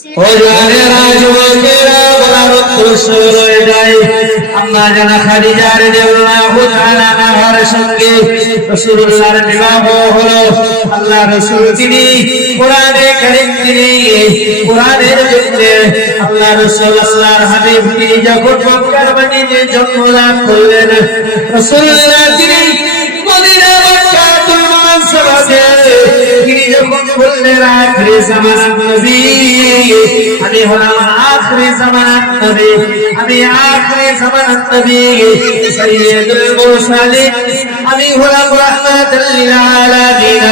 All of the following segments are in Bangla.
ও জানেরা যুবকেরা বলার উদ্দেশ্য হলো এটাই, আম্মা জানা খাদিজা রাদিয়াল্লাহু তাআলা আনহার সঙ্গে রাসূলুল্লাহর বিবাহ হলো। আল্লাহ রাসূল তিনি কোরআনে কারীম তিনি কোরআনের জন্য আল্লাহ রাসূল আল্লাহর হাবিব তিনি যখন মক্কার মাটিতে জন্মলাভ করলেন, রাসূলুল্লাহ তিনি মদিনা মক্কাতুল মুকাররমাতে তিনি যখন বললেন আখিরি জামানার নবী, আমি হলাম আখিরি জামানার নবী, আমি আখিরি জামানার নবী সাইয়্যিদুল মুরসালিন, আমি হলাম রাহমাতুল লিল আলামিন,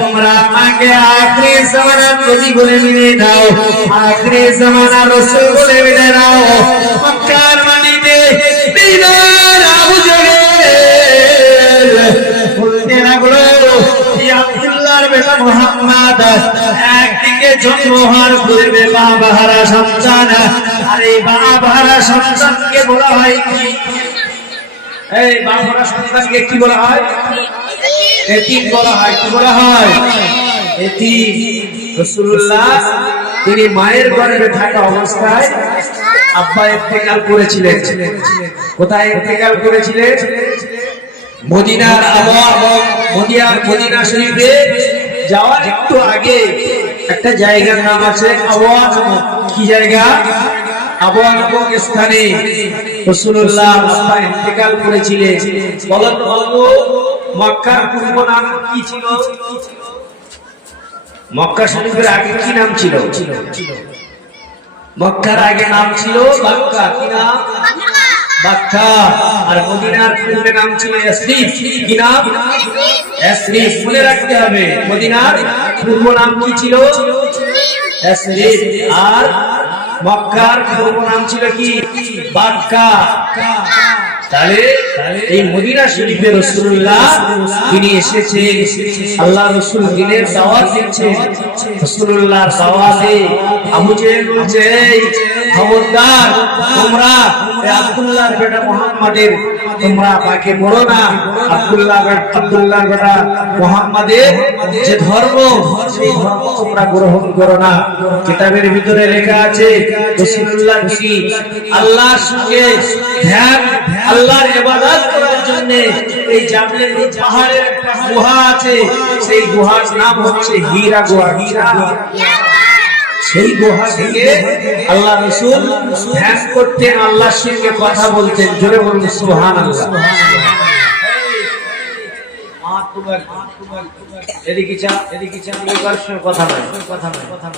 তোমরা আমাকে আখিরি জামানার নবী বলে মেনে নাও, আখিরি জামানার রাসূল বলে মেনে নাও। মক্কার মাটিতে বিদার আবু জাহেল বলতে লাগলো, আব্দুল্লাহর বেটা মুহাম্মদ একদিকে জন্ম হওয়ার পূর্বে বাবাহারা সন্তান, আর এই বাবাহারা সন্তানকে বলা হয় কি? এই বাবাহারা সন্তানকে কি বলা হয়? এতিম বলা হয়। কি বলা হয়? এতিম। রাসূলুল্লাহ তিনি মায়ের গর্ভে থাকা অবস্থায় আব্বা ইন্তেকাল করেছিলেন। কোথায় ইন্তেকাল করেছিলেন? মদিনার মদিনা শরীফে যাওয়ার একটু আগে একটা জায়গার নাম আছে আবওয়া নামক। কি জায়গা? আবওয়া নামক স্থানে রাসূলুল্লাহ আব্বা ইন্তেকাল করেছিলেন। বলেন তো মক্কার পূর্ব নাম কি ছিল? মক্কা শরীফের আগে কি নাম ছিল? মক্কার আগে নাম ছিল মক্কা। কি নাম? মক্কা। আর মদিনার পূর্বে নাম ছিল ইয়াসরিব। কি নাম? ইয়াসরিব। মনে রাখতে হবে মদিনার পূর্ব নাম কি ছিল? ইয়াসরিব। আর মক্কার পূর্ব নাম ছিল কি? মক্কা। তাহলে এই মদিনা শরীফে রাসূলুল্লাহ তিনি এসেছেন, আল্লাহ রাসূল দিনের দাওয়াত দিচ্ছেন। রাসূলুল্লাহর দাওয়াতে আবু জেহেল বলছে, এই খবরদার তোমরা আব্দুল্লাহর বেটা মুহাম্মাদের তোমরা পাকে পড়ো না। আব্দুল্লাহর বেটা মুহাম্মাদের যে ধর্ম সেই ধর্ম তোমরা গ্রহণ করো না। কিতাবের ভিতরে লেখা আছে রাসূলুল্লাহ তিনি আল্লাহর সঙ্গে ধ্যান আল্লাহর ইবাদত করার জন্য এই জাবলে পাহাড়ের একটা গুহা আছে, সেই গুহার নাম হচ্ছে হীরা গুহা। সেই গুহা থেকে আল্লাহ রাসূল ধ্যান করতেন, আল্লাহর সঙ্গে কথা বলতেন। জোরে বলুন সুবহানাল্লাহ।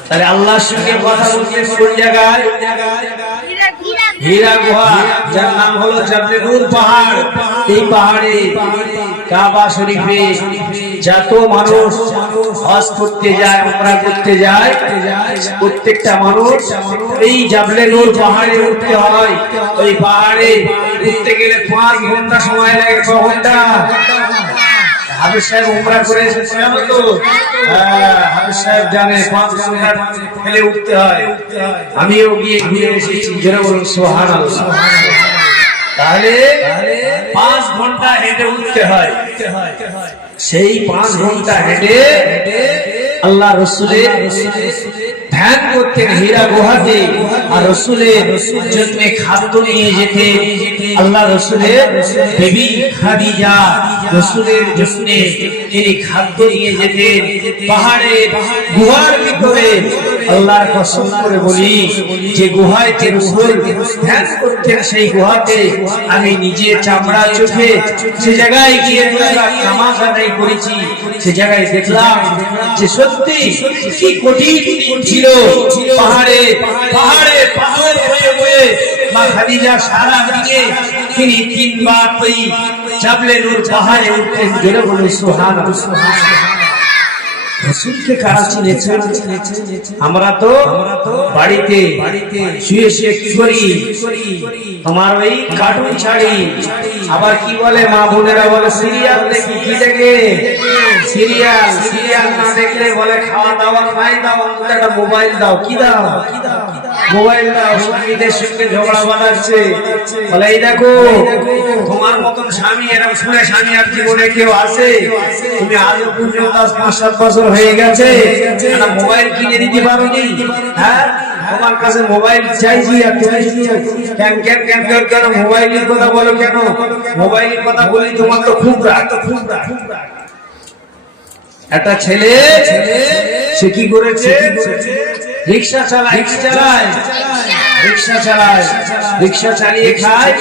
তাহলে আল্লাহর সঙ্গে কথা বলতে কোন জায়গায়? হীরা গুহা, যার নাম হলো জাবলে নূর পাহাড়। এই পাহাড়ে কাবা শরীফে যত মানুষ হজ করতে যায়, উমরা করতে যায়, প্রত্যেকটা মানুষ এই জাবলে নূর পাহাড়ে উঠতে হয়। ওই পাহাড়ে উঠতে গেলে 5 ঘন্টা সময় লাগে। 6 ঘন্টা? হাবিব সাহেব উমরা করে এসেছেন তো? হাবিব সাহেব জানে 5 ঘন্টা ফেলে উঠতে হয়। আমিও গিয়ে ঘুরে এসেছি। জোরে বলুন সুবহানাল্লাহ। তাহলে 5 ঘন্টা হেঁটে উঠতে হয়। সেই 5 ঘন্টা হেঁটে আল্লাহ রাসূলের ধ্যান করতেন হীরা গুহাতে। আর রাসূলের জন্য খাদ্য নিয়ে যেতেন। আল্লাহ রাসূলের বিবি খাদিজা রাসূলের জন্য তিনি খাদ্য নিয়ে যেতেন পাহাড়ে গুহার ভিতরে। আল্লাহর কসম করে বলি, যে গুহায় রাসূল ধ্যান করতেন সেই গুহাতে আমি নিজে চামড়া চোখে সে জায়গায় গিয়ে নামাজ আদায় করেছি। সে জায়গায় দেখলাম যে সত্যি কি কঠিন ছিল। পাহাড়ে পাহাড়ে পাহাড় হয়ে হয়ে মা খাদিজা সারা দিনে তিনি 3 বার ওই জাবলে নূর পাহাড়ে উঠতেন। জোরে বলুন সুবহানাল্লাহ। রাসূলকে কারা চিনেছেন? আমরা তো বাড়িতে শুয়ে শুয়ে কি করি? তোমার ওই কার্টুন ছাড়ি, আবার কি বলে মা বোনেরা বলে সিরিয়াল দেখি। কি দেখে? সিরিয়াল। সিরিয়াল না দেখলে বলে খাওয়া দাওয়া নাই, দাও একটা মোবাইল দাও। কি দাও? মোবাইল দাও। স্বামীদের সঙ্গে ঝগড়া বাঁধাচ্ছে, বলে এই দেখো তোমার মতন স্বামী এরকম শুনে স্বামী আর জীবনে কেউ আছে? তুমি আজও পর্যন্ত 5-7 বছর হয়ে গেছে একটা মোবাইল কিনে দিতে পারোনি। হ্যাঁ, তোমার কাছে মোবাইল চাইছি আর তুমি ক্যাম ক্যাম ক্যাম কেন মোবাইলের কথা বলো কেন? মোবাইলের কথা বলি তোমার তো খুব রাগ। একটা ছেলে সে কি করেছে? রিক্সা চালায় রিক্সা চালিয়ে খায়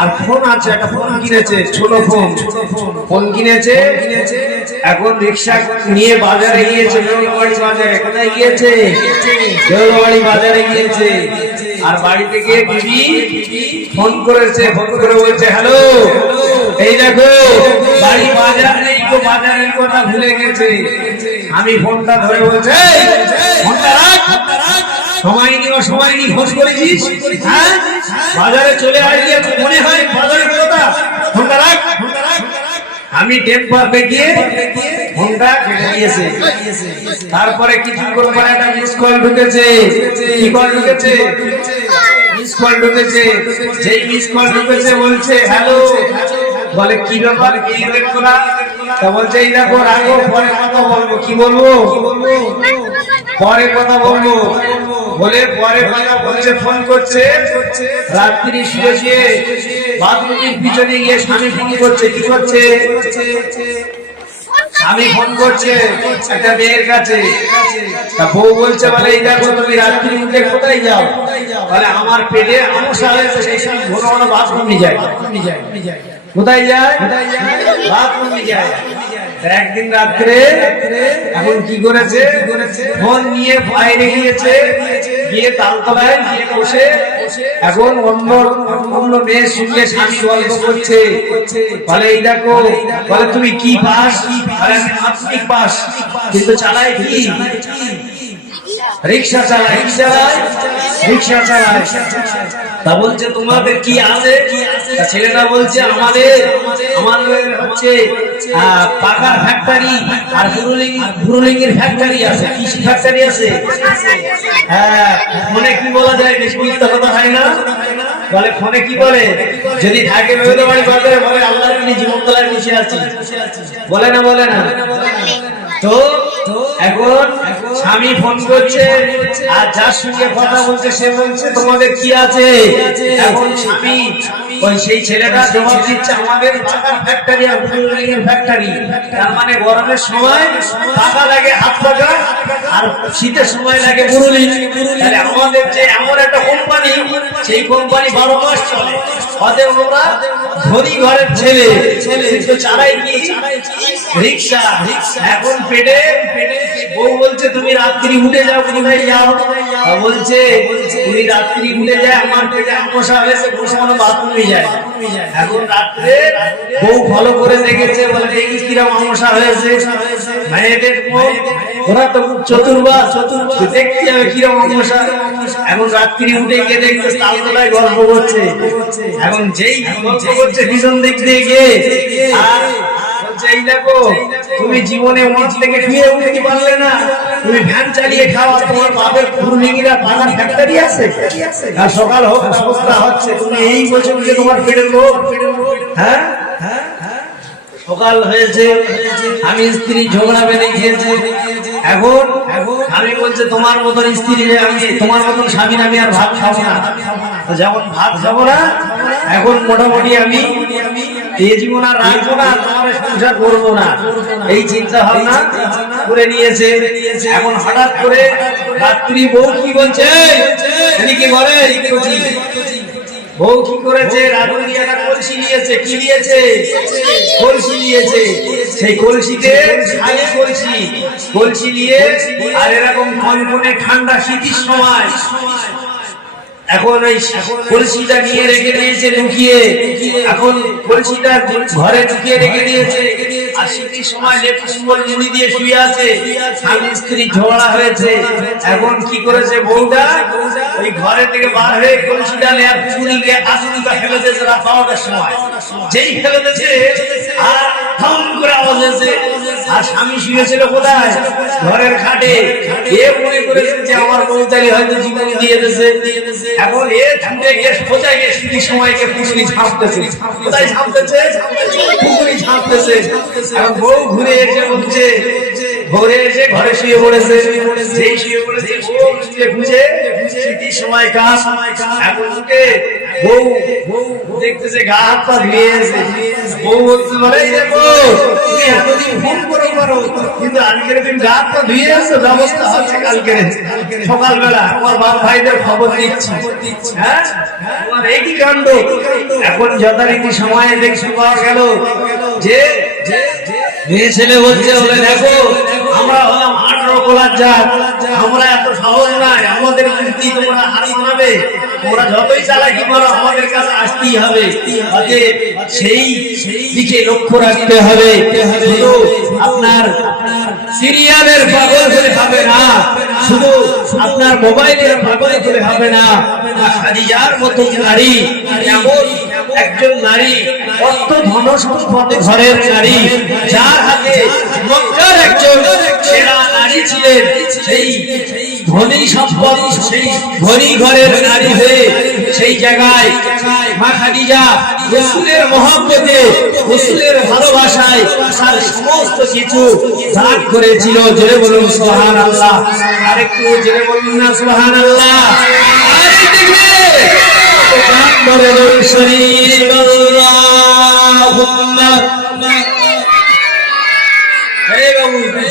আর ফোন আছে, একটা ফোন কিনেছে, ছোট ফোন কিনেছে। এখন রিক্সা নিয়ে বাজারে গিয়েছে, দেউলবাড়ি বাজারে। কোথায় গিয়েছে? দেউলবাড়ি বাজারে গিয়েছে। আর বাড়ি থেকে বিবি ফোন করেছে, ফোন করে বলছে, হ্যালো, এই দেখো বাড়ি বাজার নেই গো, বাজারের কথা ভুলে গেছে। আমি ফোনটা ধরে বলছে, ফোনটা রাখ, সময় নি খোঁজ করেছিস? হ্যাঁ, বাজারে চলে আসলি, মনে হয় বাজারের কথা। ফোনটা রাখ। আমি টেম্পার দেখিয়ে ফোনটা কেটে দিয়েছে। তারপরে কিছুক্ষণ পরে একটা মিস কল ঢুকেছে। কি কল ঢুকেছে? মিস কল ঢুকেছে। যেই মিস কল ঢুকেছে বলছে, হ্যালো। বলে কি ব্যাপার, কি দেখো না? তা বলছে, এই দেখো, রাখো, পরে কথা বলবো। কি বলবো? পরে কথা বলবো বলে পরে কথা বলছে। ফোন করছে রাত্রি শুয়ে বাথরুমের পিছনে গিয়ে স্বামী ফোন করছে। কি করছে? স্বামী ফোন করছে একটা মেয়ের কাছে। তা বউ বলছে, বলে এই দেখো, তুমি রাত্রি উঠে কোথায় যাও? বলে আমার পেটে সমস্যা হয়েছে, সেই সময় ঘন ঘন বাথরুমে যায়। কোথায় যায়? বাথরুমে যায়। একদিন রাত্রে এখন কি করেছে? ফোন নিয়ে বাইরে গিয়েছে, গিয়ে তালতলায় গিয়ে বসে এখন অন্য মেয়ের সঙ্গে স্বামী গল্প করছে। বলে এই দেখো, বলে তুমি কি পাস? বলে আমি মাধ্যমিক পাস, কিন্তু চালাই কি? রিক্সা চালায়। তা বলছে তোমাদের কি আছে? ছেলেটা বলছে, আমাদের হচ্ছে পাকার ফ্যাক্টরি আর বুরুলিঙ্গের ফ্যাক্টরি আছে, কৃষি ফ্যাক্টরি আছে। হ্যাঁ, ফোনে কি বলা যায়? বেশি মিথ্যা কথা হয় না। বলে ফোনে কি বলে? যদি থাকে বেউলাবাড়ি বাজারে, বলে আল্লাহর তিনি জীবনতলার নিচে আছি। বলে না? তো এখন স্বামী ফোন করছে আর যার সঙ্গে কথা বলছে সে বলছে, তোমাদের কি আছে? এখন স্বামী ওই সেই ছেলেটা জবাব দিচ্ছে, আমাদের পাকার ফ্যাক্টরি আর বুরুলিঙ্গের ফ্যাক্টরি। তার মানে গরমের সময় পাকা লাগে হাত পাকা, আর শীতের সময় লাগে বুরুলিং। তাহলে আমাদের যে এমন একটা কোম্পানি, সেই কোম্পানি 12 মাস চলে। অতএব আমরা ধনী ঘরের ছেলে, কিন্তু চালাই কি? রিক্সা। এখন পেটে বউ বলছে, তুমি রাত্রি উঠে যাও, কোথায় যাও? বলছে, তুমি রাত্রি উঠে যায়, আমার পেটে সমস্যা হয়েছে, কোনো বাথরুমে যায়। এখন রাত্রে বউ ভালো করে দেখেছে, বলে দেখিস কিরকম সমস্যা হয়েছে। মেয়েদের ওরা তো চতুর্বাস, দেখতে হবে কিরকম সমস্যা। এখন রাত্রি উঠে গিয়ে দেখছে তালতলায় গল্প করছে। এখন যেই গল্প করছে পিছন দিক দিয়ে গিয়ে আর এই দেখো, তুমি জীবনে মঞ্চ থেকে ফিরে উঠতে পারলে না, তুমি ভ্যান চালিয়ে খাওয়া, তোমার বাপের বুরুলিঙ্গিরা পাকার ফ্যাক্টরি আছে, আর সকাল হোক অবস্থা হচ্ছে, তুমি এই বলছো যে তোমার পেটের লোক। হ্যাঁ, সকাল হয়েছে, আমি স্ত্রী ঝগড়া বেঁধে খেয়েছে। এখন আমি বলছে, তোমার মতন স্ত্রী, আমি তোমার মতন স্বামী আমি আর ভাত খাবো না। যেমন ভাত খাবো না, এখন মোটামুটি আমি এই জীবন আর রাখবো না, তোমার সংসার করবো না, এই চিন্তা ভাবনা করে নিয়েছে। এখন হঠাৎ করে রাত্রি বউ কি বলছে, কি বলে, বউ কি করেছে, কলসি নিয়েছে। কি নিয়েছে? কলসি নিয়েছে। সেই কলসিতে কলসি নিয়ে আর এরকম কনকনে ঠান্ডা শীতের সময় এখন ওই কলসিটা নিয়ে রেখে দিয়েছে লুকিয়ে। এখন কলসিটা ঘরে ঢুকিয়ে রেখে দিয়েছে, আর শীতের সময় লেপ কম্বল মুড়ি দিয়ে শুয়ে আছে। স্বামী স্ত্রী ঝগড়া হয়েছে। এখন কি করেছে বউটা, ওই ঘরে থেকে বার হয়ে কলসিটা লেপ মুড়িকে আসুনটা ফেলে দিয়েছে রাত 12টার সময়। যেই ফেলে দিয়েছে আর ধম করে আওয়াজ হয়েছে, আর স্বামী শুয়েছিল কোথায়? ঘরের খাটে। এ মনে করেছে যে আমার বউতালি হয়তো জীবন দিয়ে দিয়েছে। এখন এ ছুটে গিয়ে সোজা গিয়ে শীতের সময়কে পুকুরি ঝাঁপতেছে। কোথায় ঝাঁপতেছে? পুকুরি ঝাঁপতেছে। এখন বউ ঘুরে এসে বলছে, ভোরে এসে ঘরে শুয়ে পড়েছে, যেই শুয়ে পড়েছে বউ খুঁজে শীতের সময় কাজ, এখন থেকে বউ দেখতেছে গা হাত পা ধুয়ে এসে, বউ বলতে পারে দেখো তুমি এতদিন ফোন করে পারো, কিন্তু আজকের দিন গা হাত পা ধুয়ে এসছো, ব্যবস্থা হচ্ছে কালকে সকালবেলা আমার বাপ ভাইদের খবর দিচ্ছি। হ্যাঁ, তোমার একই কাণ্ড। এখন যথারীতি সময়ে দেখতে পাওয়া গেল যে মেয়ে ছেলে বলছে বলে দেখো আমরা হলাম 18 গোলার জাত, আমরা এত সহজ নয়, আমাদের বুদ্ধি তোমরা হার মানাবে, তোমরা যতই চালাকি করো আমাদের কাছে আসতেই হবে। অতএব সেই দিকে লক্ষ্য রাখতে হবে। শুধু আপনার সিরিয়ালের পাগল হলে হবে না, শুধু আপনার মোবাইলের পাগল হলে হবে না। খাদিজার মতো নারী, এমন একজন নারী, অর্থ ধন সম্পদ ঘরের নারী, যার হাতে মক্কার একজন সেরা নারী ছিলেন, সেই ধনী সম্পদ, সেই ধনী ঘরের নারী হয়ে সেই জায়গায় মা খাদিজা রাসূলের মহব্বতে, রাসূলের ভালোবাসায় তার সমস্ত কিছু ত্যাগ করেছিল। জোরে বলুন সুবহানাল্লাহ। আরেকটু জোরে বলুন না সুবহানাল্লাহ।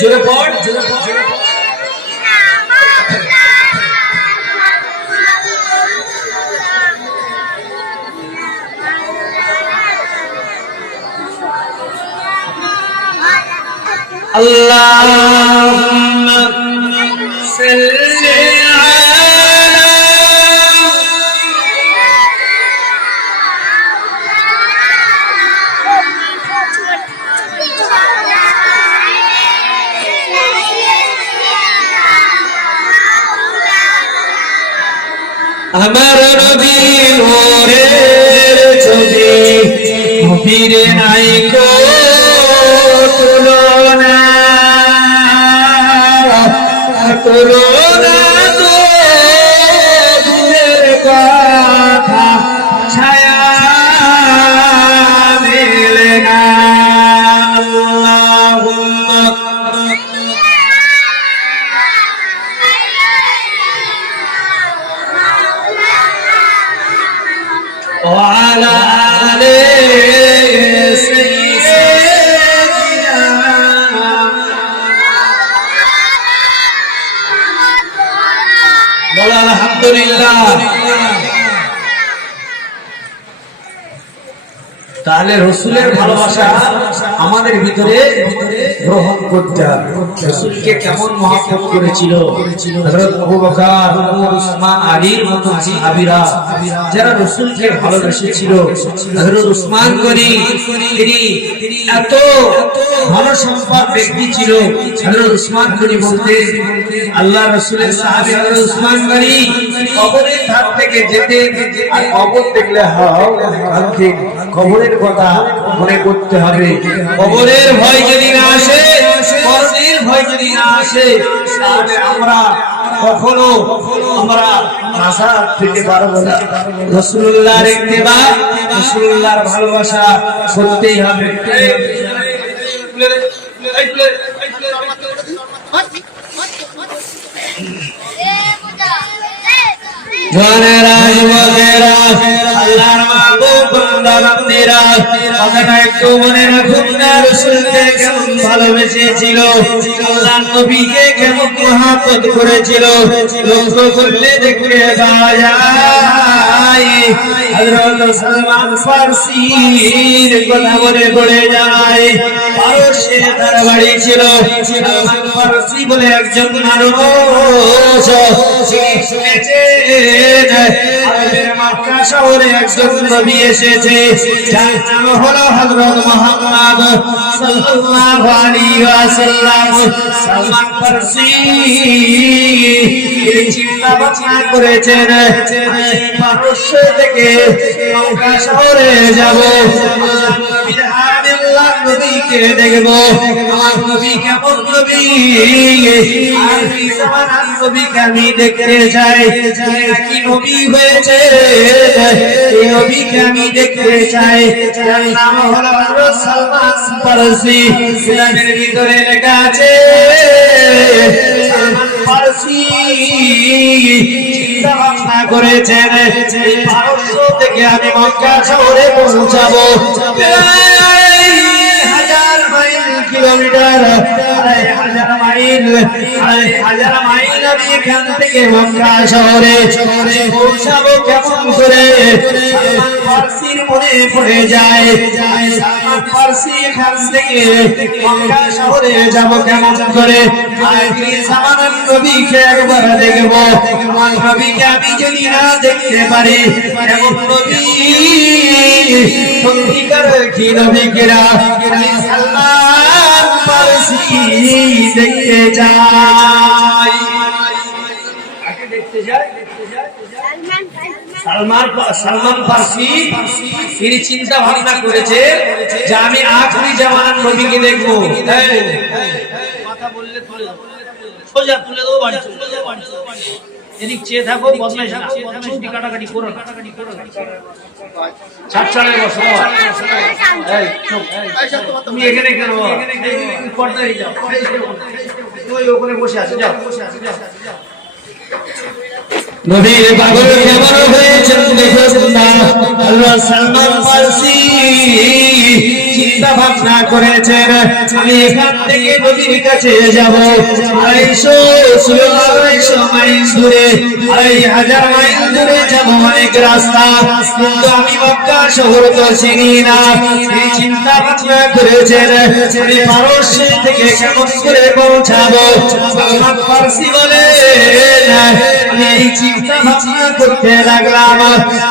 জোরে পড়, জোরে পড়। আল্লাহুম্মা সাল্লি আমার নবী নূরের ছবি, ফিরে নাই কো তুলনা, তুলনা তো দূরের কথা, ছায়া মেলে না। আল্লাহুম্মা وعلى آل سيدنا مولا الحمد لله। তাহলে রাসূলের ভালোবাসা আমাদের ভিতরে গ্রহণ করতে হবে। রাসূলকে কেমন মহব্বত করেছিল হযরত আবু বকর, ওমর, উসমান, আলীর মতো সাহাবীরা যারা রাসূলকে ভালোবেসেছিল। হযরত উসমান গনি তিনি এত ধন সম্পদ ব্যক্তি ছিল। হযরত উসমান গনি বলতেন আল্লাহর রাসূলের সাহাবী হযরত উসমান গনি কবরের ধার থেকে যেতেন, আর কবর দেখলে কালকে কবরের কথা মনে করতে হবে। কবরের ভয় যদি না আসে, মরণের ভয় যদি না আসে, তাহলে আমরা কখনো আমরা নাজাত পেতে পারবো না। রাসূলুল্লাহর ইত্তেবা, রাসূলুল্লাহর ভালোবাসা করতেই হবে। জোয়ানেরা, যুবকেরা, আল্লাহর মাহবুব বান্দারা, আপনারা একটু মনে রাখুন না রাসূলকে কেমন ভালোবেসেছিল, আল্লাহর নবীকে কেমন মহব্বত করেছিল। লক্ষ্য করলে দেখতে পাওয়া যায় হযরত সালমান ফারসির কথা মনে পড়ে যায়। পারস্যে তার বাড়ি ছিল। সালমান ফারসি বলে একজন মানুষ আরবের মক্কা শহরে একজন নবী এসেছে, যার নাম হলো হযরত মুহাম্মদ সাল্লাল্লাহু আলাইহি ওয়াসাল্লাম। সালমান ফারসি চিন্তা ভাবনা করেছেন পারস্য থেকে মক্কা শহরে যাব, নবীর হাবিবুল্লাহ নবীকে দেখবো। আমার নবী কেমন নবী, আখেরি জামানার নবীকে আমি দেখতে চাই। কি নবী হয়েছে এই নবীকে আমি দেখতে চাই। যার নাম হলো হযরত সালমান ফারসি। ইসলামের ভিতরে লেখা আছে সালমান ফারসি চিন্তা ভাবনা করেছেন এই পারস্য থেকে আমি মক্কা শহরে পৌঁছাবো। হাজার মাইল কিলোমিটার, হাজার মাইল আমি এখান থেকে মক্কা শহরে পৌঁছাবো কেমন করে? সালমান ফারসির মনে পড়ে যায় সালমান ফারসি এখান থেকে মক্কা শহরে যাব কেমন করে? আখেরি জামানার নবীকে একবার দেখবো। আমার নবীকে আমি যদি না দেখতে পারি এমন নবী সত্যিকার কি নবী কিনা? আমি সালমান ফারসি দেখতে যাই। কাকে দেখতে যাই? সালমান ফারসি তিনি চিন্তা ভাবনা করেছে যে আমি আখেরি জামানার নবীকে দেখবো। কথা বললে তুলে দাও, সোজা তুলে দাও, বাড়ি চলে যাও। এদিক চেয়ে থাকো, বদমাইশি কাটাকাটি করো না। ছাড়ছাড়ের বসো। তুমি এখানে কেন? পর্দায় যাও, তুই ওখানে বসে আছো, যাও। নবীর পাগল কেমন হয়েছেন দেখুন না। হযরত সালমান ফারসি চিন্তা ভাবনা করেছেন আমি এখান থেকে নবীর কাছে যাব 250 মাইল দূরে, 2,000 মাইল দূরে যাব, অনেক রাস্তা, কিন্তু আমি মক্কা শহর তো চিনি না। এই চিন্তা ভাবনা করেছেন আমি পারস্য থেকে কেমন করে পৌঁছাবো। সালমান ফারসি বলে আমি এই চিন্তা ভাবনা করতে লাগলাম,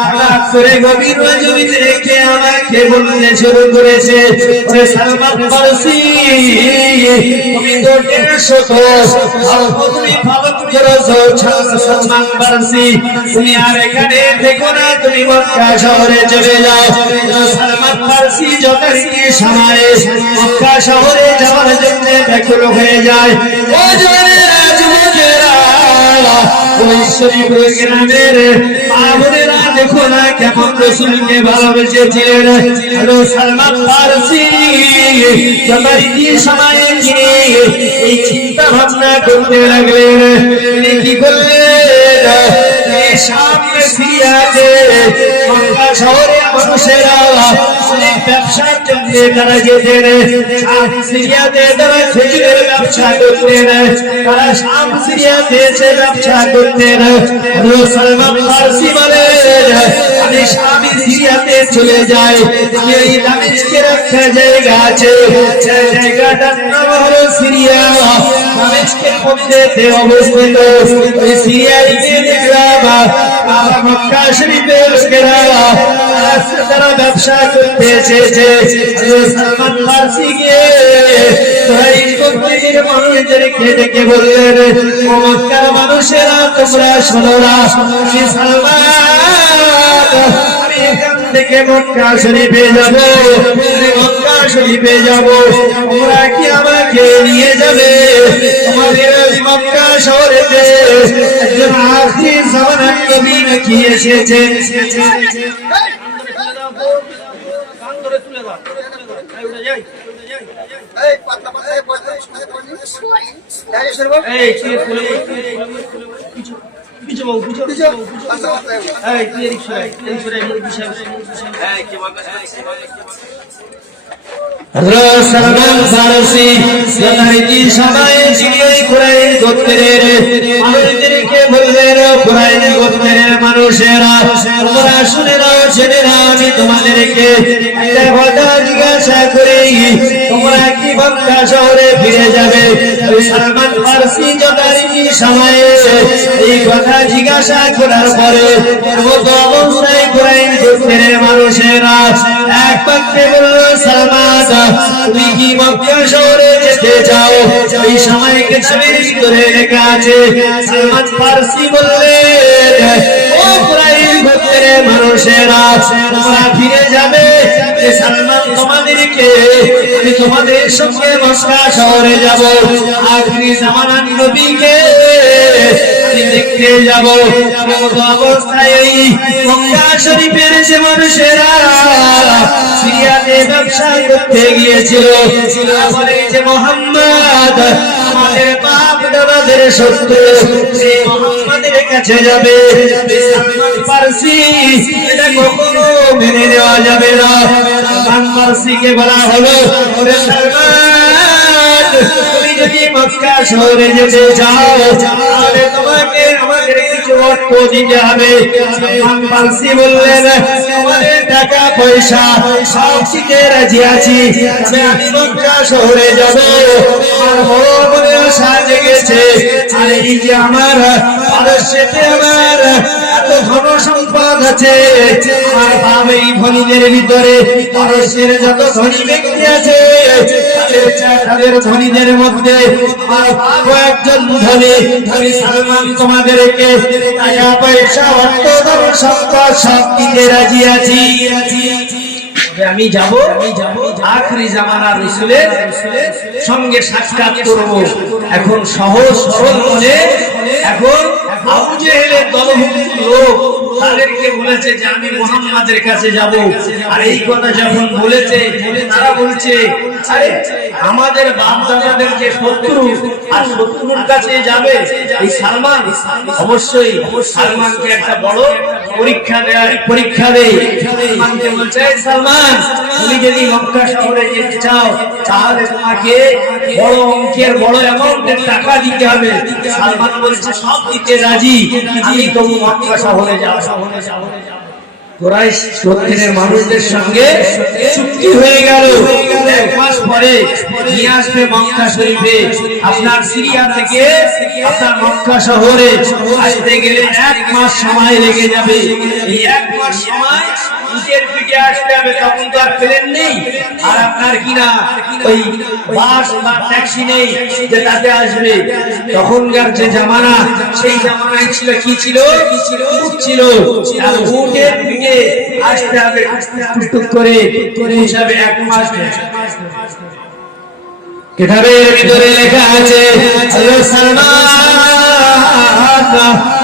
হঠাৎ করে গভীর জমিতে রেখে আমাকে বলতে শুরু করেছে, ওরে সালমান ফারসি তুমি তো 150 তুমি পালন করেছো। সালমান ফারসি তুমি আর এখানে থেকো না, তুমি মক্কা শহরে চলে যাও। সালমান ফারসি যথারীতি সময়ে মক্কা শহরে যাওয়ার জন্য ব্যাকুল হয়ে যায়। ও জওয়ানেরা, যুবকেরা, ওই শরীফের গ্রামের মা-বোনেরা দেখো না কেমন রাসূলকে ভালোবেসেছিলেন। হযরত সালমান ফারসি যথারীতি সময়ে এই চিন্তা ভাবনা করতে লাগলেন। তিনি কি করলেন? সামনে সিরিয়াতে মক্কা শহরের মানুষেরা অনেক ব্যবসার জন্য তারা যেতেন। সিরিয়াতে তারা খেজুরের ব্যবসা করতেন, তারা শাম সিরিয়াতে এসে ব্যবসা করতেন। সালমান ফারসি বলেন আমি শামি সিরিয়াতে চলে যাই, আমি ওই দামেস্কের একটা জায়গা আছে, জায়গাটার নাম হলো সিরিয়া, দামেস্কের মধ্যে অবস্থিত। ওই সিরিয়ায় গিয়ে দেখলাম মক্কা শরীফের লোকেরা তারা ব্যবসা করতে এসেছে। সালমান ফারসি গিয়ে মানুষদেরকে ডেকে বললেন, মক্কার মানুষেরা তোমরা শোনো না, সালমান আমি এখান থেকে মক্কা শরীফে যাব, মক্কা শরীফে যাব, তোমরা কি আমাকে নিয়ে যাবে? তোমাদের মক্কা শহরেতে একজন আখেরি জামানার নবী নাকি এসেছে। সালমান ফারসি যথারীতি সময়ে কুরাইশ গোত্রের মানুষদেরকে বললেন, কুরাইশ গোত্রের মানুষেরা তোমরা শুনে নাও, জেনে নাও, আমি তোমাদেরকে একটা কথা জিজ্ঞাসা করি, তোমরা কি মক্কা শহরে ফিরে যাবে? সালমান ফারসি যথারীতি সময়ে এই কথা জিজ্ঞাসা করার পরে মতো অবস্থায় কুরাইশ গোত্রের মানুষেরা এক বাক্যে বলল, সালমান তুমি কি মক্কা শহরে যেতে চাও? এই সময় কিতাবের ভিতরে লেখা আছে। সালমান ফারসি বললেন, ও কুরাইশ গোত্রের মানুষেরা তোমরা ফিরে যাবে, সালমান তোমাদেরকে আমি তোমাদের সঙ্গে মক্কা শহরে যাব, আখিরি জামানার নবীকে আমি দেখতে যাব। অবস্থায় এই মক্কা শরীফের যে মানুষেরা সিরিয়াতে ব্যবসা করতে গিয়েছিল, বলে যে মুহাম্মদ আমাদের বাপ দাদাদের শত্রু, সেই মুহাম্মাদের কাছে যাবে। সালমান ফারসি এটা কখনো মেনে নেওয়া যাবে না। সালমান ফারসিকে বলা হলো, ওরে সালমান, তুমি যদি মক্কা শহরে যেতে চাও তাহলে তোমাকে আমাদের কিছু অর্থ দিতে হবে। সালমান ফারসি বললেন, আমাদের টাকা পয়সা সব দিতে রাজি আছি, আমি মক্কা শহরে যাব। আমার বড় মনে আশা জেগেছে, আর এই যে আমার পারস্যতে আমার এত ধন সম্পদ আছে, আমার বাবা এই ধনীদের ভিতরে পারস্যের যত ধনী ব্যক্তি আছে তাদের ধনীদের মধ্যে আমার বাবা একজন ধনী। আমি সালমান তোমাদেরকে টাকা পয়সা অর্থ ধন সম্পদ সব দিতে রাজি আছি। আমি যাব আখিরি জামানার রাসূলের সঙ্গে সাক্ষাৎ করব। এখন সহজ সরল মনে এখন আবু জেহেলের দলভুক্ত লোক তাদেরকে বলেছে যে আমি মুহাম্মাদের কাছে যাব। আর এই কথা যখন বলেছে তারা বলছে, আরে আমাদের বাপ দাদাদের যে শত্রু আর শত্রুর কাছে যাবে এই সালমান, অবশ্যই সালমানকে একটা বড় পরীক্ষা দেয়। সালমানকে বলছে, সালমান তুমি যদি মক্কা শহরে যেতে চাও তাহলে তোমাকে বড় অঙ্কের বড় অ্যামাউন্টের টাকা দিতে হবে। সালমান বলছে সব দিতে রাজি, আমি তবু মক্কা শহরে যাব। কুরাইশ গোত্রের মানুষদের সঙ্গে চুক্তি হয়ে গেল, এক মাস পরে নিয়ে আসবে মক্কা শরীফে। আপনার সিরিয়া থেকে আপনার মক্কা শহরে আসতে গেলে এক মাস সময় লেগে যাবে। এই এক মাস সময় উটের পিঠে আসতে হবে, তখন তো আর প্লেন নেই, আর আপনার কিনা ওই বাস বা ট্যাক্সি নেই যে তাতে আসবে। তখনকার যে জামানা, সেই জামানায় ছিল কি ছিল, উট ছিল। আর উটের পিঠে আসতে হবে টুকটুক করে হিসাবে এক মাস। কিতাবের ভিতরে লেখা আছে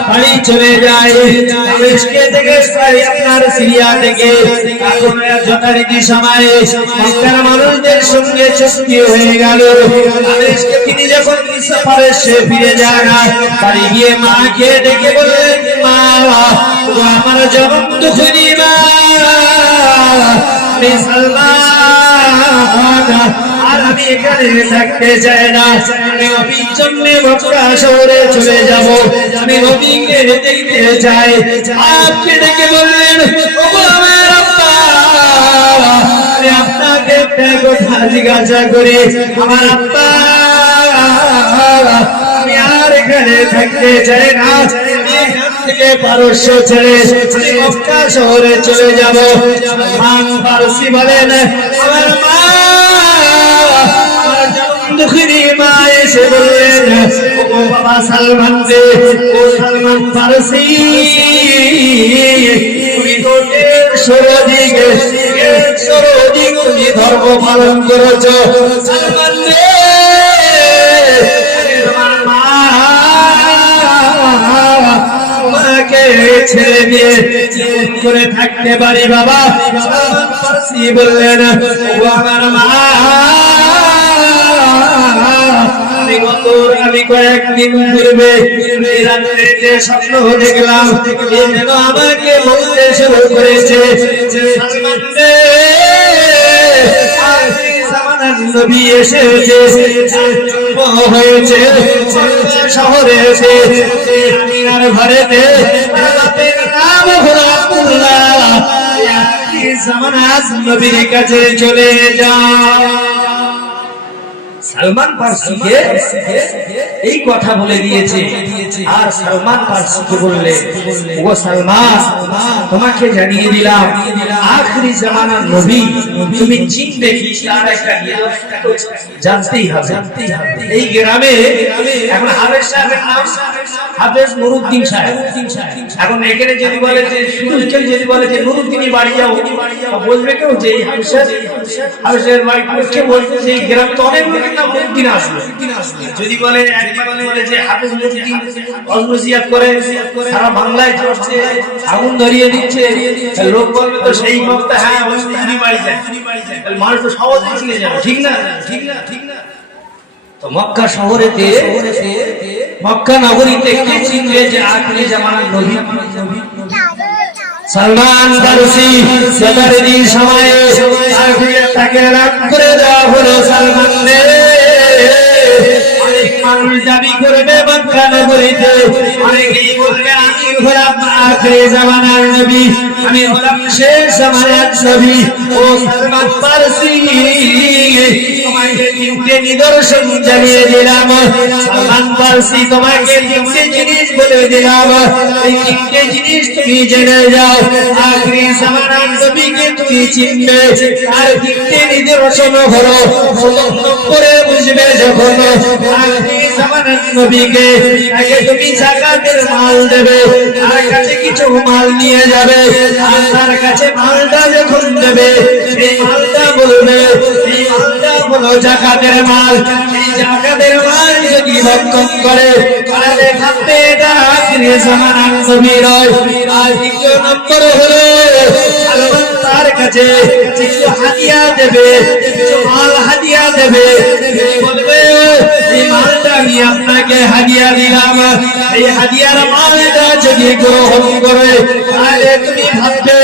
বাড়ি চলে যায় দামেস্কে থেকে, আপনার সিরিয়া থেকে। এখন যথারীতি সময়ে মক্কার মানুষদের সঙ্গে চুক্তি হয়ে গেল। দামেস্কে তিনি যখন পারস্যে ফিরে যান, বাড়ি গিয়ে মাকে ডেকে বললেন, মা আমার জনম দুঃখিনী মা, আমি সালমান, আর আমি এখানে থাকতে চাই না, আমি নবীর জন্য মক্কা শহরে চলে যাব, আমি নবীকে দেখতে চাই। আপনি ডেকে বললেন, ওগো আমার আব্বা, আমি আপনাকে একটা কথা জিজ্ঞাসা করি, আমার আব্বা আমি আর এখানে থাকতে চাই না, থেকে পারস্য ছেড়ে মক্কা শহরে চলে যাব। সালমান ফারসি বলেন, আমার মা, আমার দুঃখিনী মা এসে বললেন, ও বাবা সালমান রে, ও সালমান ফারসি, তুমি তো সরদিকে তুমি ধর্ম পালন করেছ। সালমান রে, তোমার মা ছেড়ে দিয়ে করে থাকতে পারি বাবা? সালমান ফারসি বললেন, ও আমার মা, আমি কয়েকদিন পূর্বে রাত্রিতে স্বপ্ন দেখলাম, যেন আমাকে বলতে শুরু করেছে, সালমান রে, নবী এসেছে, হয়েছে শহরে এসে আমিনার ঘরেতে, বাপের নাম হলো আব্দুল্লাহ, নবীর কাছে চলে যা। সালমান ফারসিকে এই কথা বলে দিয়েছে। আর সালমান ফারসিকে বললে, ও সালমান, তোমাকে জানিয়ে দিলাম আখিরি জামানার নবী তুমি চিনবে কি তার একটা জানতেই হবে। এই গ্রামে এখন হাবেশ সাহেবের নাম, হাফেজ নুরুদ্দিন সাহেব। এখন এখানে যদি বলে যে শুধু কেউ যদি বলে যে নুরুদ্দিনই বাড়ি যাও, বলবে কেউ যে এই হাফেজের বাড়ি কে বলবে যে গ্রাম তো অনেক লোকের নাম নুরুদ্দিন আসবে। যদি বলে একবার বলে যে হাফেজ নুরুদ্দিন অজনসিয়াত করে সারা বাংলায় চলছে, আগুন ধরিয়ে দিচ্ছে, লোক বলবে তো সেই বক্তা হ্যাঁ নুরুদ্দিনই বাড়ি যায়, মানুষ তো সহজে চিনে যাবে। ঠিক না? তো মক্কা শহরেতে, মক্কা নগরীতে কে চিনবে যে আখেরি জামানার নবী? সালমান ফারসি সদরদি সময়ে তাকে রাগ করে দেওয়া হলো। সালমান রে, অনেক মানুষ দাবি করবে মক্কা নগরীতে, অনেকেই বলবে আমি হলাম আখেরি জামানার নবী, আমি হলাম শেষ জামানার নবী। ও সালমান ফারসি, তোমাকে তিনটে নিদর্শন জানিয়ে দিলাম। সালমান ফারসি, তোমাকে তিনটে জিনিস বলে দিলাম, এই তিনটে জিনিস তুমি জেনে যাও। আখেরি জামানার নবীকে তুমি চিনবে, আর তিনটে নিদর্শন হলো। প্রথম নম্বরে বুঝবে যখন আখেরি জামানার নবীকে, তাকে তুমি যাকাতের মাল দেবে, তার কাছে কিছু মাল নিয়ে যাবে, আর তার কাছে মালটা যখন দেবে, সেই মালটা বলবে এই মালটা হলো যাকাতের মাল। এই যাকাতের মাল যদি ভক্ষণ করে তাহলে ভাববে এটা আখেরি জামানার নবী নয়। আর দ্বিতীয় নম্বর হলো তার কাছে কিছু হাদিয়া দেবে, কিছু মাল হাদিয়া দেবে, বলবে এই মালটা আমি আপনাকে হাদিয়া দিলাম, এই হাদিয়ার মালটা যদি গ্রহণ করে তাহলে তুমি ভাববে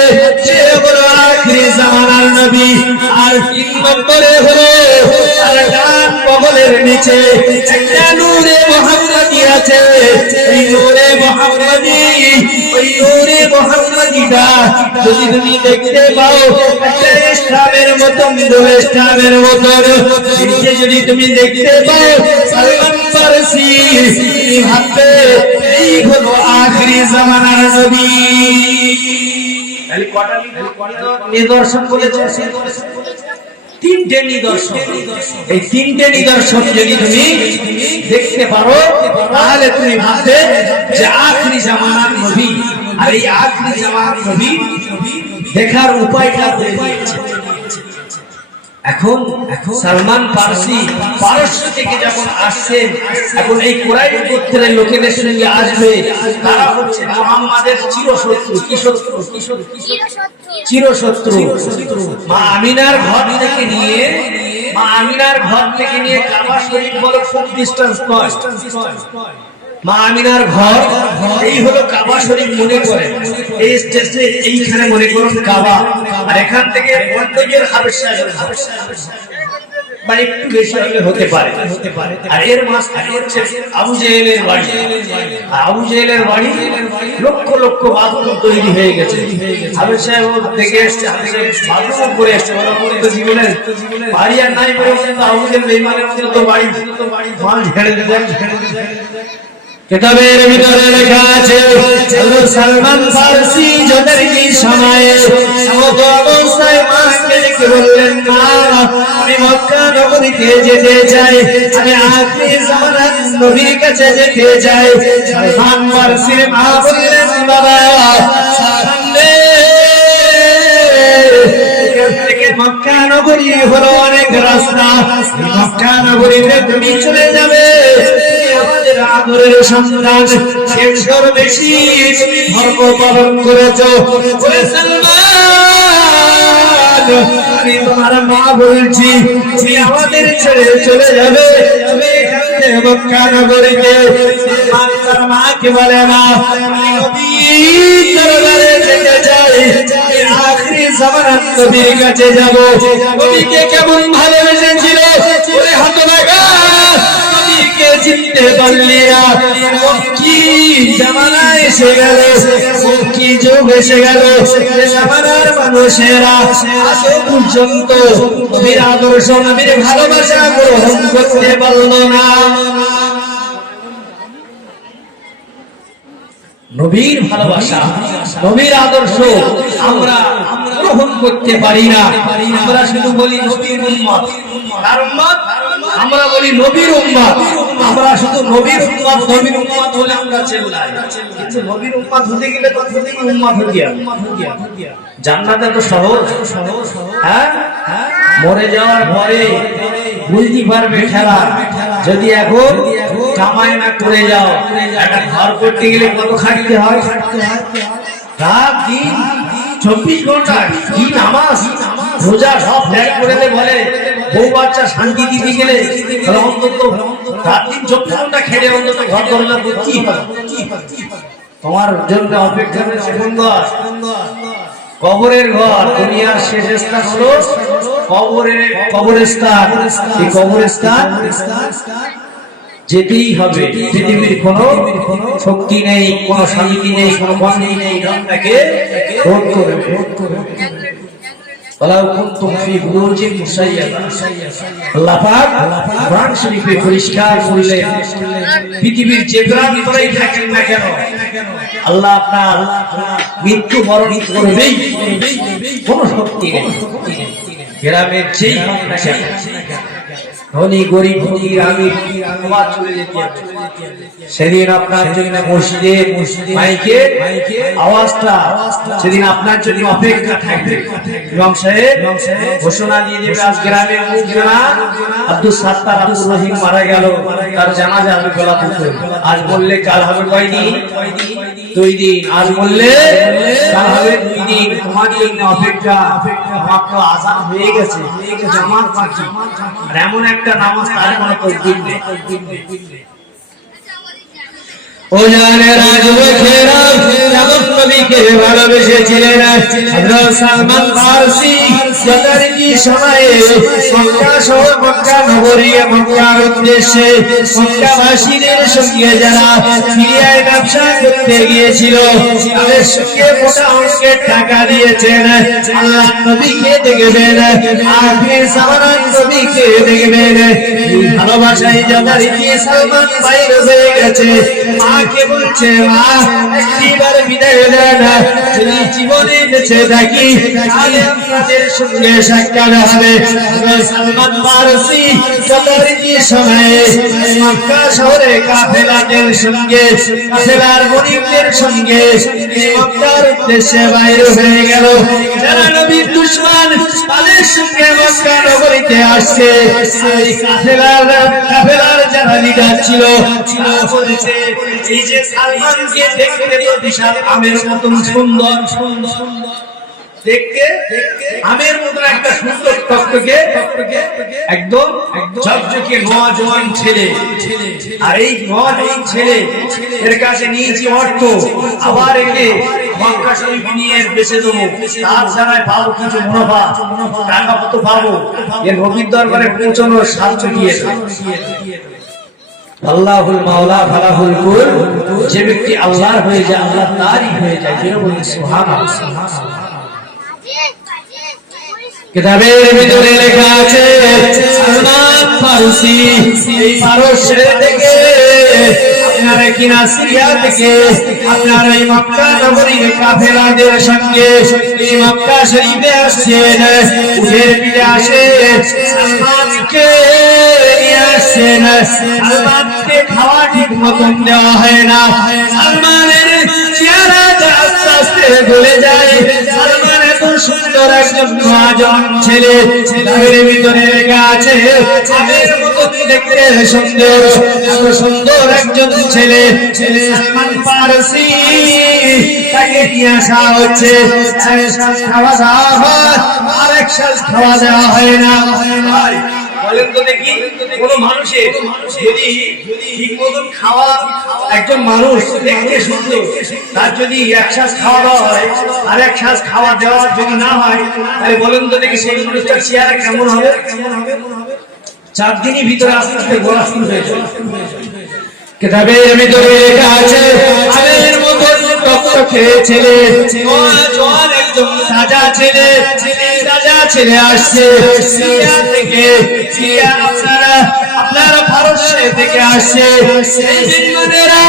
সে হলো আখেরি জামানার নবী। আর তিন নম্বরে হলো তার ডান বগলের নিচে একটা নূরে মুহাম্মাদি আছে। এই নূরে মুহাম্মাদি, ওই নূরে মুহাম্মাদিটা যদি তুমি দেখতে পাও একটা ইসলামের মতন, ইসলামের মতন যদি তুমি দেখতে পাও, সালমান ফারসি তুমি ভাববে এই হলো আখেরি জামানার নবী। তাহলে কটা নিদর্শন বলেছে? তিনটে নিদর্শন। এই তিনটে নিদর্শন যদি তুমি দেখতে পারো তাহলে তুমি ভাববে যে আখেরি জামানার নবী। আর এই আখেরি জামানার নবী দেখার উপায়টা বলে দিয়েছে। এখন সালমান ফারসি পারস্য থেকে যখন আসছেন, এখন এই কুরাইশ গোত্রের লোকেদের সঙ্গে আসবে, তারা হচ্ছে মুহাম্মাদের চিরশত্রু। কি শত্রু? চিরশত্রু। মা আমিনার ঘর থেকে নিয়ে, মা আমিনার ঘর থেকে নিয়ে কাবা শরীফ বলে খুব ডিস্টেন্স নয়। মা আমিনার ঘর এই হলো কাবা শরীফ মনে করে, এই স্টেজে এইখানে মনে করুন কাবা, আর এখান থেকে বন্দরের হাবেশা মানে একটু বেশি হলে হতে পারে। আর এর মাঝখানে হচ্ছে আবু জেহেলের বাড়ি। আবু জেহেলের বাড়ি লক্ষ লক্ষ বাথরুম তৈরি হয়ে গেছে। হাবেশা থেকে এসছে, বাথরুম করে এসছে, জীবনে বাড়ি আর নাই বলে আবু জেহেল বেঈমানের মতো তো বাড়ি মাল ঝেড়ে দেন। কিতাবের ভিতরে লেখা আছে হযরত সালমান ফারসি জনরকি সময়ে সমত অবস্থায় মাকে ডেকে বললেন, মা আমি মক্কা নগরীতে যেতে চাই, আমি আখেরি জামানার নবীর কাছে যেতে চাই। সালমান ফারসির মা বললেন, বাবা সামনে মক্কা নগরী হলো অনেক রাস্তা, মক্কা নগরীতে তুমি চলে যাবে, আমাদের আদরের সন্তান, শেষর বেশি তুমি ধর্ম পালন করেছো। আমি তোমার মা বলছি, তুমি আমাদের ছেড়ে চলে যাবে, তুমি এখান থেকে মক্কা নগরীতে। তার মাকে বলে, মা আমি নবীর দরবারে যেতে চাই, আখেরি জামানার নবীর কাছে যাব। নবীকে কেমন ভালোবেসেছিল ওরে হতভাগা, নবীকে চিনতে পারলি না। কি জামানা এসে গেল, কি যুগ এসে গেল, জামানার মানুষেরা আজ পর্যন্ত নবীর আদর্শ, নবীর ভালোবাসা গ্রহণ করতে পারল না। নবীর ভালোবাসা, নবীর আদর্শ আমরা গ্রহণ করতে পারি না। আমরা শুধু বলি নবীর উম্মত, কার উম্মত? আমরা বলি নবীর উম্মত। আমরা শুধু নবীর উম্মত, নবীর উম্মত বলে আমরা চেল্লাই, কিন্তু নবীর উম্মত হতে গেলে তো প্রত্যেক উম্মত হয়ে গিয়া জান্নাতে তো সহজ। হ্যাঁ, মরে যাওয়ার পরে বুঝতে পারবে খেলা। যদি এখন কামাই না করে যাও, একটা ঘর করতে গেলে কত খাটতে হয়? রাত দিন 24 ঘন্টা কি নামাজ রোজা সব ত্যাগ করে বলে বউ বাচ্চা শান্তি দিতে গেলে অন্তত রাত দিন 24 ঘন্টা খেটে অন্তত ঘর দরজা কি হয়? তোমার জন্য অপেক্ষা রয়েছে সুন্দর কবরের ঘর। দুনিয়ার শেষ স্থান হলো কবরস্থান। এই কবরস্থান যেতেই হবে। পৃথিবীর কোনো শক্তি নেই, কোনো শান্তি নেই, কোনো বন্ধি নেই, আপনাকে রোধ করবে। আল্লাহ পাক কোরআন শরীফে পরিষ্কার বললেন, পৃথিবীর যে প্রান্তরেই থাকেন না কেন আল্লাহ আপনার মৃত্যু বরণ করবেই, কোনো শক্তি নেই। গ্রামের যেই হোক না কেন, ধনী গরিব ফকির আমির চলে যেতে হবে। সেদিন আপনার জন্য মসজিদে মাইকে আওয়াজটা সেদিন আপনার জন্য অপেক্ষা থাকবে। ইমাম সাহেব ঘোষণা দিয়ে দেবে, আজ গ্রামের মুখজনা আব্দুল সাত্তার আব্দুর রহিম মারা গেল, তার জানাজা হবে গোলাপুকুর। আজ বললে কাল হবে কয়দিন? 2 দিন। আজ বললে কাল হবে 2 দিন। তোমার জন্য অপেক্ষা। মাত্র আযান হয়ে গেছে, জামাত বাকি। আর এমন একটা নামাজ তার কোনো তকদির নেই। ও জানে রাজবখেরা যেমন নবীকে ভালোবেসেছিলেন, হযরত সালমান ফারসি সদরজি সময়ে মক্কা শহর, মক্কা নগরী, মক্কার উদ্দেশ্যে মক্কাবাসীদের সঙ্গে যারা সিরিয়ায় ব্যবসা করতে গিয়েছিল তাদের সঙ্গে মোটা অঙ্কের টাকা দিয়েছেন। আল্লাহ নবীকে দেখবেন, আখির জামানার নবীকে দেখবেন। এই ভালোবাসায় যাদের কি সালমান বাইর হয়ে গেছে, মাকে বলছে মা একবার বিদায় দেন, যদি জীবনে বেঁচে থাকি তাহলে আপনাদের সঙ্গে সাক্ষাৎ হবে। সালমান ফারসি সদরজি সময়ে মক্কা শহরে কাফেলাদের সঙ্গে, কাফেলার গরিবদের সঙ্গে মক্কার উদ্দেশ্যে বাইরে হয়ে গেল। যারা নবীর দুশমন তাদের সঙ্গে মক্কা নগরীতে আসছে। এই কাফেলার যারা লিডার ছিল বলেছে, এই যে সালমানকে দেখতে তো বিশাল আমের মতন সুন্দর, দেখতে আমের মতন একটা সুন্দর টকটকে একদম ঝকঝকে নওজোয়ান ছেলে। আর এই নওজোয়ান ছেলে এর কাছে নিয়েছি অর্থ, আবার একে মক্কা শরীফ নিয়ে বেঁচে দেবো, তার দ্বারাই পাবো কিছু মুনাফা, টাকা কত পাবো। এর নবীর দরবারে পৌঁছানোর সাহায্য দিয়ে আল্লাহুল মাওলা ফালাহুল কুল। যে ব্যক্তি আল্লাহর হয়ে যায় আল্লাহ তারই হয়ে যায়। যেন বলি সুবহানাল্লাহ। কিতাবের ভিতরে লেখা আছে সালমান ফারসি এই পারস্য থেকে আপনারা কিনা সিরিয়া থেকে আপনারা এই মক্কা নগরীর কাফেলাদের সঙ্গে এই মক্কা শরীফে আসছেন। উঠের পিঠে আসে সালমানকে নিয়ে আসছেন। সালমানকে খাওয়া ঠিক মতন দেওয়া হয় না। সালমানের চেহারাটা আস্তে আস্তে গলে যায়। সালমান এত সুন্দর একজন নওজোয়ান ছেলে, ছেলের ভিতরে লেখা আছে আমের মতো দেখতে সুন্দর, এত সুন্দর একজন ছেলে সালমান ফারসি। তাকে নিয়ে আসা হচ্ছে, খাওয়া দাওয়া হয়, আরেক শ্বাস খাওয়া দেওয়া হয় না। বলেন তো দেখি, কোন মানুষের যদি ঠিক মতন খাওয়া, একজন মানুষ দেখতে সুন্দর, তার যদি এক শ্বাস খাওয়া দেওয়া হয় আর এক শ্বাস খাওয়া দেওয়া যদি না হয়, তাহলে বলেন তো দেখি সেই মানুষটার চেহারা কেমন হবে? 4 দিনের ভিতরে আস্তে আস্তে গোলা শুরু হয়ে যায়। কিতাবের ভিতরে লেখা আছে আমের মতো টকটকে ছেলে, জওয়ান একজন তাজা ছেলে, তাজা ছেলে আসছে সিরিয়া থেকে। সিরিয়া আপনারা পারস্য থেকে আসছে। এই বিমানেরা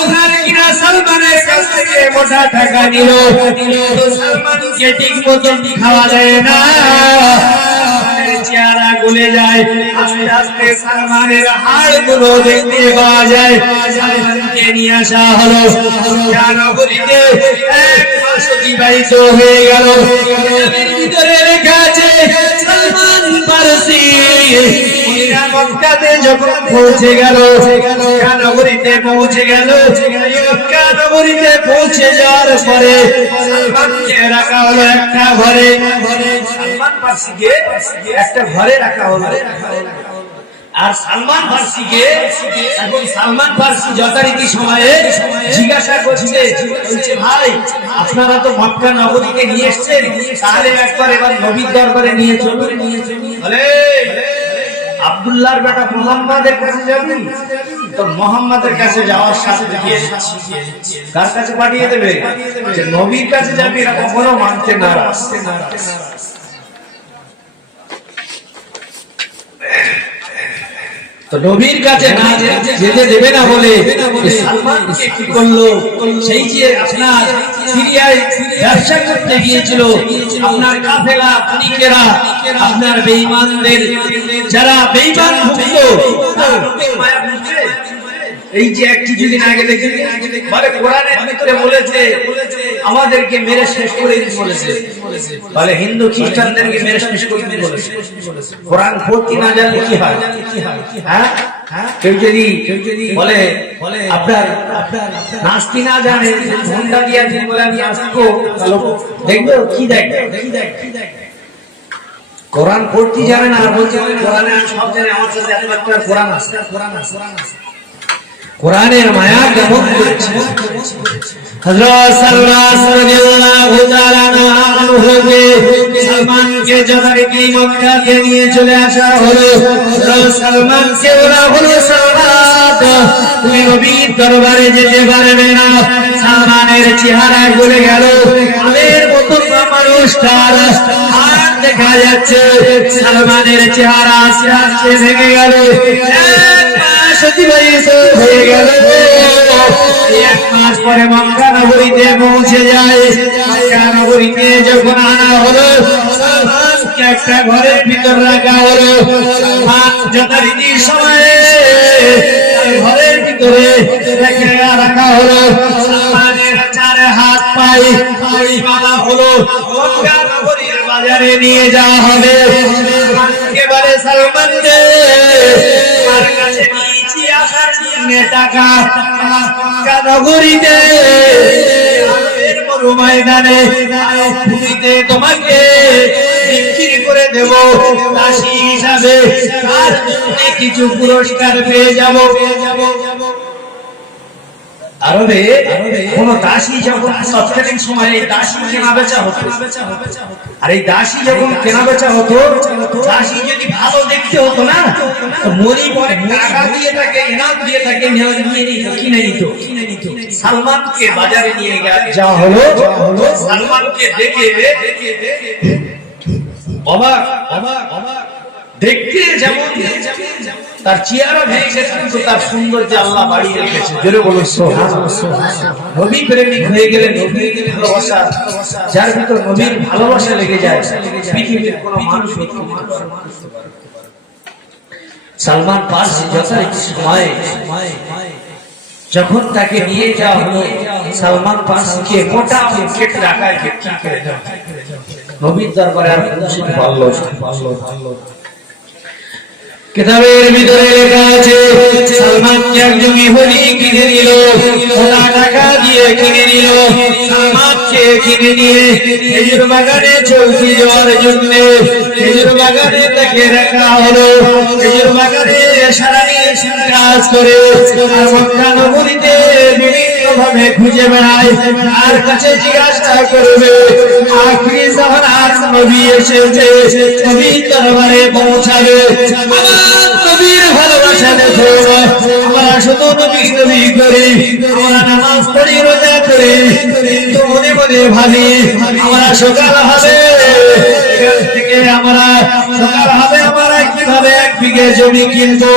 ওখানে কিনা সালমানের কাছ থেকে মোটা টাকা নিল, সালমানকে ঠিক মতন খাওয়া যায় না, চেহারা গলে যায়, আস্তে আস্তে সালমানের হাড়গুলো দেখতে পাওয়া যায়। সালমানকে নিয়ে আসা হলো নগরীতে, এক মাস অতিবাহিত হয়ে গেল। ভিতরে লেখা আছে সালমান ফারসি মক্কাতে যখন পৌঁছে গেল, নগরীতে পৌঁছে গেল, নগরীতে পৌঁছে যাওয়ার পরে সালমানকে রাখা হলো একটা ঘরে। সালমান ফারসিকে একটা ঘরে রাখা হলো। আর সালমান ফারসিকে এখন সালমান ফারসি যথারীতি সময়ে জিজ্ঞাসা করছে, বলছে ভাই আপনারা তো মক্কা নগরীকে নিয়ে এসছেন, তাহলে একবার এবার নবীর দরবারে নিয়ে চলুন। বলে আব্দুল্লাহর বেটা মুহাম্মাদের কাছে যাবি তো মুহাম্মাদের কাছে যাওয়ার সাথে দিয়ে কার কাছে পাঠিয়ে দেবে, যে নবীর কাছে যাবি, এটা কখনো মানতে নারাজ। তো নবীর কাছে না যেতে দেবে না বলে সালমানকে কি করলো, সেই যে আপনার সিরিয়ায় ব্যবসা করতে গিয়েছিল আপনার কাফেলা বণিকেরা, আপনার বেঈমানদের যারা বেঈমান ভুক্ত, এই যে এক কিছুদিন আগে দেখেন মানে কোরআনের ভিতরে বলেছে আমাদেরকে মেরে শেষ করে দিতে বলেছে, বলে হিন্দু খ্রিস্টানদেরকে মেরে শেষ করে দিতে বলেছে। কোরআন পড়তে না জানলে কি হয়? হ্যাঁ, কেউ যদি বলে আপনার নাস্তি না জানে, ঘন্টা দিয়া দিন বলে আমি আসবো, দেখবো কি দেখবে, কোরআন পড়তে যাবে না, আর বলছে কোরআনে সব জানে, আমার সাথে এত একটা কোরআন আছে, কোরআনের মায়া কেমন করেছে। হযরত সালমান রাদিয়াল্লাহু তাআলা আনহুকে সালমানকে যথারীতি মক্কাতে নিয়ে চলে আসা হলো। হযরত সালমানকে বলা হলো, সালমান তুমি নবীর দরবারে যেতে পারবে না। সালমানের চেহারা গলে গেল, আমের মতো মানুষটার হাত দেখা যাচ্ছে, সালমানের চেহারা আস্তে আস্তে ভেঙে গেল। হয়ে গেল, এক মাস পরে মক্কা নগরীতে পৌঁছে যায়। মক্কা নগরীতে যখন আনা হলো, সালমানকে একটা ঘরের ভিতর রাখা হলো। যথারীতি সময়ে ঘরের ভিতরে রাখা হলো। সালমানের চার হাত পাই বাঁধা হলো, মক্কা নগরীর বাজারে নিয়ে যাওয়া হবে। একেবারে সালমান কাছে টাকা নগরীতে ময়দানে তোমাকে বিক্রি করে দেব দাসী হিসাবে, তার কিছু পুরস্কার পেয়ে যাব। আরবে কোন দাসী যখন তৎকালীন সময়ে দাসী কেনা বেচা হতো, আর এই দাসী যখন কেনা বেচা হতো, দাসী যদি ভালো দেখতে হতো না, মরি পরে টাকা দিয়ে থাকে, ইনাম দিয়ে থাকে, নিয়ে নিত, কিনে নিত। সালমানকে বাজারে নিয়ে যাওয়া হলো। সালমানকে দেখে অবাক দেখতে যেমন তার চেহারা ভেঙে গেছে, কিন্তু তার সৌন্দর্য আল্লাহ বাড়িয়ে রেখেছে। জোরে বলো সুবহানাল্লাহ। নবী প্রেমিক হয়ে গেলে নবীর ভালোবাসা, যার ভিতর নবীর ভালোবাসা লেগে যায়, পৃথিবীর কোনো মানুষ হতে পারে না। সালমান ফারসি যথারীতি সময়ে যখন তাকে নিয়ে যাওয়া হলো, সালমান ফারসিকে মোটা কেটে রাখায় বিক্রি করে দেওয়া। নবীর দরবারে আর পৌঁছতে পারল না। কিতাবের ভিতরে লেখা আছে সালমানকে একজন ইহুদি কিনে নিল, মোটা টাকা দিয়ে কিনে নিল। সালমানকে কিনে নিয়ে খেজুর বাগানে চলতে যাওয়ার জন্য খেজুর বাগানে তাকে রাখা হলো। খেজুর বাগানে সারাদিন কাজ করে আর মক্কা নগরীতে বিভিন্ন ভাবে খুঁজে বেড়ায়, আর কাছে জিজ্ঞাসা করবে আখিরি জামানার নবী এসেছে, নবীর দরবারে পৌঁছাবে। নবীর ভালোবাসা দেখো, আমরা শুধু নবী নবী করি, আমরা নামাজ পড়ি, রোজা করি, কিন্তু মনে মনে ভাবি আমরা সকাল হবে, এখান থেকে আমরা সকাল হবে, আমরা কিভাবে 1 বিঘে জমি কিনবো,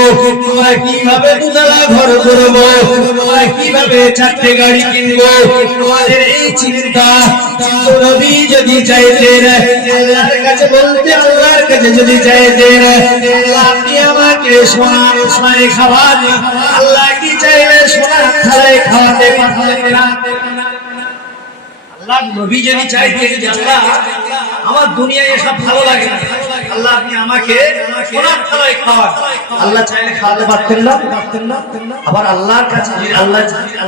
কিভাবে দুতলা ঘর করবো, কিভাবে 4টে গাড়ি কিনবো, তোমাদের এই চিন্তা নবী যদি চাইতেন, আল্লাহর কাছে বলতে, আল্লাহর কাছে যদি চাইতেন আপনি আমাকে সোনার থালায় খাওয়ান, আল্লাহ কি চাইলে সোনার থালায় খাওয়াতে পারতেন না? আল্লাহ নবী যদি চাইতেন যে আল্লাহ আমার দুনিয়ায় এসব ভালো লাগে না, আল্লাহ আপনি আমাকে সোনার থালায় খাওয়ান, আল্লাহ চাইলে খাওয়াতে পারতেন না? আবার আল্লাহর কাছে আল্লাহ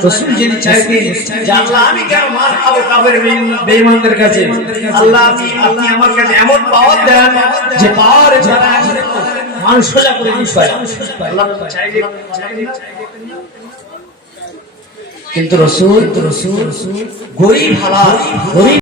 রাসূল যদি চাইতেন যে আল্লাহ আমি কেন মার খাবো কাফের বেঈমানদের কাছে, আল্লাহ আপনি আমার কাছে এমন পাওয়ার দেন যে পাওয়ার ছাড়া মানুষ সোজা করে দিতে পারে, আল্লাহ চাইলে। কিন্তু রাসূল গরিব হালাল, গরিব